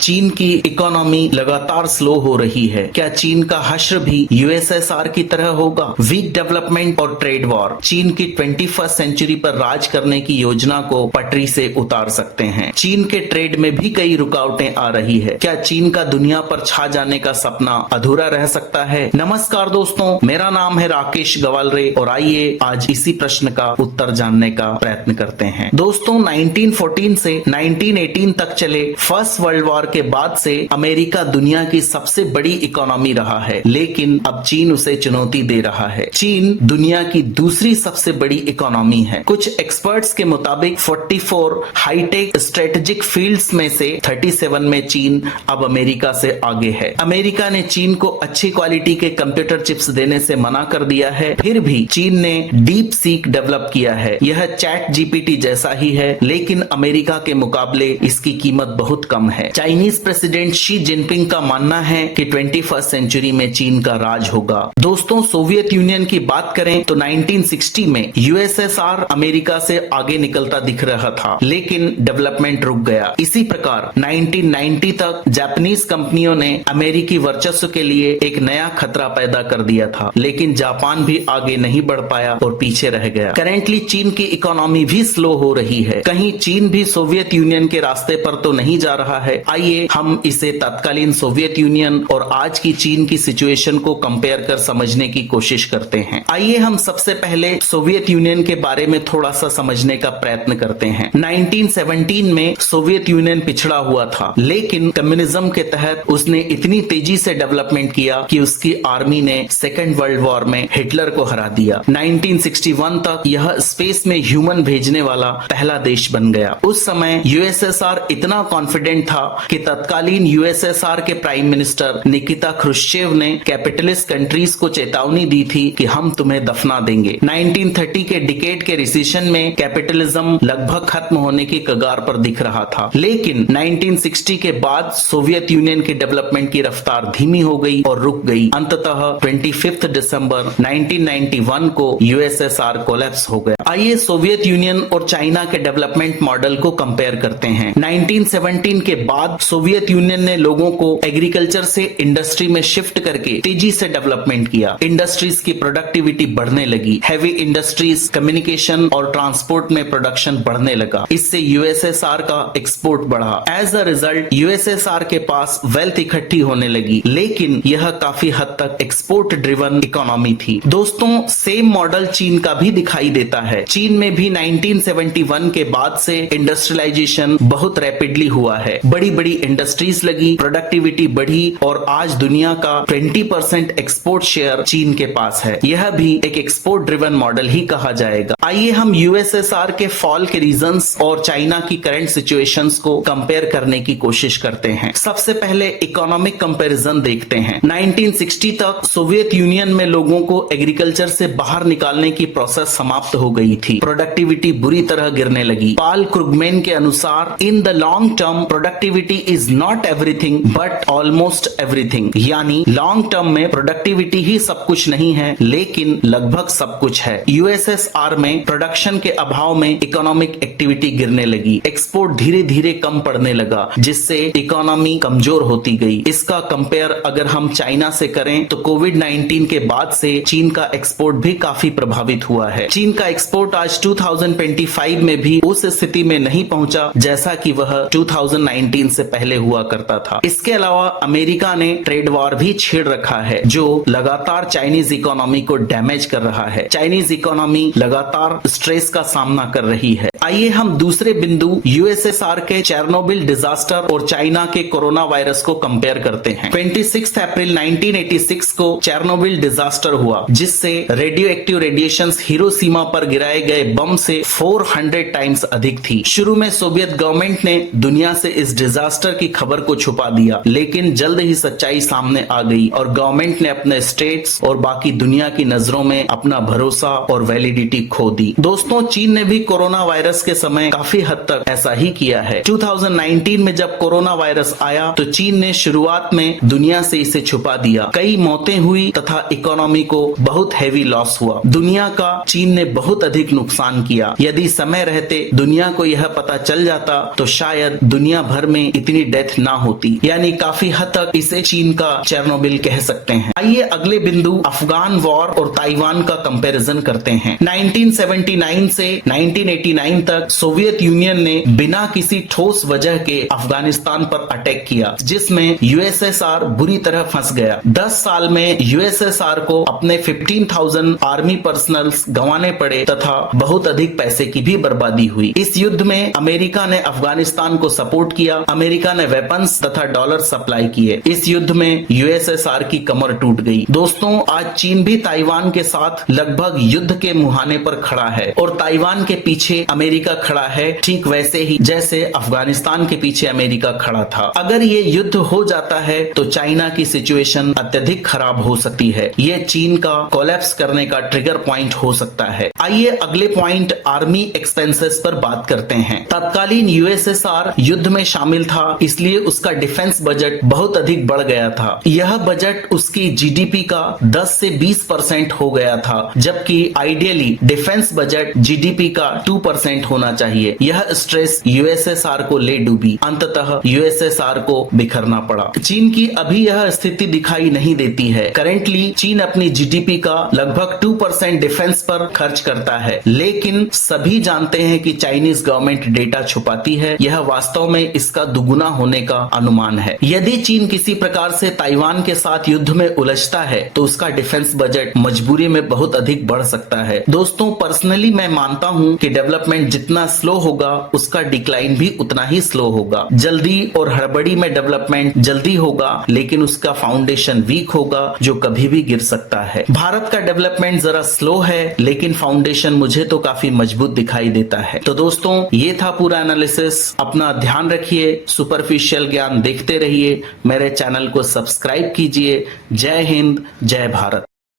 चीन की इकोनॉमी लगातार स्लो हो रही है। क्या चीन का हश्र भी यूएसएसआर की तरह होगा? वीक डेवलपमेंट और ट्रेड वॉर चीन की 21st सेंचुरी पर राज करने की योजना को पटरी से उतार सकते हैं। चीन के ट्रेड में भी कई रुकावटें आ रही है। क्या चीन का दुनिया पर छा जाने का सपना अधूरा रह सकता है? नमस्कार दोस्तों, मेरा नाम है राकेश गवालरे और आइए आज इसी प्रश्न का उत्तर जानने का प्रयत्न करते हैं। दोस्तों, 1914 से 1918 तक चले फर्स्ट वर्ल्ड वॉर के बाद से अमेरिका दुनिया की सबसे बड़ी इकोनॉमी रहा है, लेकिन अब चीन उसे चुनौती दे रहा है। चीन दुनिया की दूसरी सबसे बड़ी इकोनॉमी है। कुछ एक्सपर्ट्स के मुताबिक 44 हाईटेक स्ट्रेटेजिक फील्ड्स में से 37 में चीन अब अमेरिका से आगे है। अमेरिका ने चीन को अच्छी क्वालिटी के कंप्यूटर चिप्स देने से मना कर दिया है, फिर भी चीन ने डीप सीक डेवलप किया है। यह चैट जीपीटी जैसा ही है, लेकिन अमेरिका के मुकाबले इसकी कीमत बहुत कम है। चाइनीज प्रेसिडेंट शी जिनपिंग का मानना है कि 21st सेंचुरी में चीन का राज होगा। दोस्तों, सोवियत यूनियन की बात करें तो 1960 में यूएसएसआर अमेरिका से आगे निकलता दिख रहा था, लेकिन डेवलपमेंट रुक गया। इसी प्रकार 1990 तक जापानीज कंपनियों ने अमेरिकी वर्चस्व के लिए एक नया खतरा पैदा कर दिया था, लेकिन जापान भी आगे नहीं बढ़ पाया और पीछे रह गया। करेंटली चीन की इकोनॉमी भी स्लो हो रही है। कहीं चीन भी सोवियत यूनियन के रास्ते पर तो नहीं जा रहा है? आइए हम इसे तत्कालीन सोवियत यूनियन और आज की चीन की सिचुएशन को कंपेयर कर समझने की कोशिश करते हैं। आइए हम सबसे पहले सोवियत यूनियन के बारे में थोड़ा सा समझने का प्रयत्न करते हैं। 1917 में सोवियत यूनियन पिछड़ा हुआ था, लेकिन कम्युनिज्म के तहत उसने इतनी तेजी से डेवलपमेंट किया कि उसकी आर्मी ने सेकेंड वर्ल्ड वॉर में हिटलर को हरा दिया। 1961 तक यह स्पेस में ह्यूमन भेजने वाला पहला देश बन गया। उस समय यूएसएसआर इतना कॉन्फिडेंट था कि तत्कालीन यूएसएसआर के प्राइम मिनिस्टर निकिता क्रुश्चेव ने कैपिटलिस्ट कंट्रीज को चेतावनी दी थी कि हम तुम्हें दफना देंगे। 1930 के डिकेड के रिसेशन में कैपिटलिज्म लगभग खत्म होने की कगार पर दिख रहा था, लेकिन 1960 के बाद सोवियत यूनियन की डेवलपमेंट की रफ्तार धीमी हो गई और रुक गई। अंततः 25 दिसंबर 1991 को यूएसएसआर कोलैप्स हो गया। आइए सोवियत यूनियन और चाइना के डेवलपमेंट मॉडल को कंपेयर करते हैं। 1917 के बाद सोवियत यूनियन ने लोगों को एग्रीकल्चर से इंडस्ट्री में शिफ्ट करके तेजी से डेवलपमेंट किया। इंडस्ट्रीज की प्रोडक्टिविटी बढ़ने लगी। हैवी इंडस्ट्रीज, कम्युनिकेशन और ट्रांसपोर्ट में प्रोडक्शन बढ़ने लगा। इससे यूएसएसआर का एक्सपोर्ट बढ़ा। एज अ रिजल्ट यूएसएसआर के पास वेल्थ इकट्ठी होने लगी, लेकिन यह काफी हद तक एक्सपोर्ट ड्रिवन इकोनॉमी थी। दोस्तों, सेम मॉडल चीन का भी दिखाई देता है। चीन में भी 1971 के बाद से इंडस्ट्रियलाइजेशन बहुत रैपिडली हुआ है। बड़ी बड़ी इंडस्ट्रीज लगी, प्रोडक्टिविटी बढ़ी और आज दुनिया का 20% एक्सपोर्ट शेयर चीन के पास है। यह भी एक एक्सपोर्ट ड्रिवन मॉडल ही कहा जाएगा। आइए हम यूएसएसआर के फॉल के रीजंस और चाइना की करंट सिचुएशंस को कंपेयर करने की कोशिश करते हैं। सबसे पहले इकोनॉमिक कंपैरिजन देखते हैं। 1960 तक सोवियत यूनियन में लोगों को एग्रीकल्चर से बाहर निकालने की प्रोसेस समाप्त हो गई थी। प्रोडक्टिविटी बुरी तरह गिरने लगी। पाल क्रुगमैन के अनुसार in the long term productivity is not everything but almost everything, यानी लॉन्ग टर्म में प्रोडक्टिविटी ही सब कुछ नहीं है, लेकिन लगभग सब कुछ है। यूएसएसआर में प्रोडक्शन के अभाव में इकोनॉमिक एक्टिविटी गिरने लगी। एक्सपोर्ट धीरे धीरे कम पड़ने लगा, जिससे इकोनॉमी कमजोर होती गई। इसका कंपेयर अगर हम चाइना से करें तो कोविड-19 के बाद से चीन का एक्सपोर्ट भी काफी प्रभावित हुआ है। चीन का एक्सपोर्ट आज 2025 में भी उस स्थिति में नहीं पहुंचा जैसा कि वह 2019 से पहले हुआ करता था। इसके अलावा अमेरिका ने ट्रेड वॉर भी छेड़ रखा है, जो लगातार चाइनीज इकोनॉमी को डैमेज कर रहा है। चाइनीज इकोनॉमी लगातार स्ट्रेस का सामना कर रही है। आइए हम दूसरे बिंदु यूएसएसआर के चेरनोबिल डिजास्टर और चाइना के कोरोना वायरस को कंपेयर करते हैं। 26 अप्रैल 1986 को चेरनोबिल डिजास्टर हुआ, जिससे रेडियो एक्टिव रेडिएशंस हिरोशिमा पर गिराए गए बम से 400 टाइम्स अधिक थी। शुरू में सोवियत गवर्नमेंट ने दुनिया से इस डिजास्टर की खबर को छुपा दिया, लेकिन जल्द ही सच्चाई सामने आ गई और गवर्नमेंट ने अपने स्टेट्स और बाकी दुनिया की नजरों में अपना भरोसा और वैलिडिटी खो दी। दोस्तों, चीन ने भी कोरोना वायरस वायरस के समय काफी हद तक ऐसा ही किया है। 2019 में जब कोरोना वायरस आया तो चीन ने शुरुआत में दुनिया से इसे छुपा दिया। कई मौतें हुई तथा इकोनॉमी को बहुत हैवी लॉस हुआ। दुनिया का चीन ने बहुत अधिक नुकसान किया। यदि समय रहते दुनिया को यह पता चल जाता तो शायद दुनिया भर में इतनी डेथ ना होती। यानी काफी हद तक इसे चीन का चेरनोबिल कह सकते हैं। आइए अगले बिंदु अफगान वॉर और ताइवान का कंपैरिजन करते हैं। 1979 से 1989 तक सोवियत यूनियन ने बिना किसी ठोस वजह के अफगानिस्तान पर अटैक किया, जिसमें यूएसएसआर बुरी तरह फंस गया। 10 साल में यूएसएसआर को अपने 15,000 आर्मी पर्सनल्स गंवाने पड़े तथा बहुत अधिक पैसे की भी बर्बादी हुई। इस युद्ध में अमेरिका ने अफगानिस्तान को सपोर्ट किया। अमेरिका ने वेपन्स तथा डॉलर सप्लाई किए। इस युद्ध में यूएसएसआर की कमर टूट गई। दोस्तों, आज चीन भी ताइवान के साथ लगभग युद्ध के मुहाने पर खड़ा है और ताइवान के पीछे अमेरिका खड़ा है, ठीक वैसे ही जैसे अफगानिस्तान के पीछे अमेरिका खड़ा था। अगर ये युद्ध हो जाता है तो चाइना की सिचुएशन अत्यधिक खराब हो सकती है। ये चीन का कोलैप्स करने का ट्रिगर पॉइंट हो सकता है। आइए अगले पॉइंट आर्मी एक्सपेंसेस पर बात करते हैं। तत्कालीन यूएसएसआर युद्ध में शामिल था, इसलिए उसका डिफेंस बजट बहुत अधिक बढ़ गया था। यह बजट उसकी जीडीपी का 10 से 20% हो गया था, जबकि आइडियली डिफेंस बजट जीडीपी का 2% होना चाहिए। यह स्ट्रेस यूएसएसआर को ले डूबी। अंततः यूएसएसआर को बिखरना पड़ा। चीन की अभी यह स्थिति दिखाई नहीं देती है। करेंटली चीन अपनी जीडीपी का लगभग 2% डिफेंस पर खर्च करता है, लेकिन सभी जानते हैं कि चाइनीज गवर्नमेंट डेटा छुपाती है। यह वास्तव में इसका दुगुना होने का अनुमान है। यदि चीन किसी प्रकार से ताइवान के साथ युद्ध में उलझता है तो उसका डिफेंस बजट मजबूरी में बहुत अधिक बढ़ सकता है। दोस्तों, पर्सनली मैं मानता हूं कि डेवलपमेंट जितना स्लो होगा उसका डिक्लाइन भी उतना ही स्लो होगा। जल्दी और हड़बड़ी में डेवलपमेंट जल्दी होगा, लेकिन उसका फाउंडेशन वीक होगा जो कभी भी गिर सकता है। भारत का डेवलपमेंट जरा स्लो है, लेकिन फाउंडेशन मुझे तो काफी मजबूत दिखाई देता है। तो दोस्तों, ये था पूरा एनालिसिस। अपना ध्यान रखिए, सुपरफिशियल ज्ञान देखते रहिए, मेरे चैनल को सब्सक्राइब कीजिए। जय हिंद, जय भारत।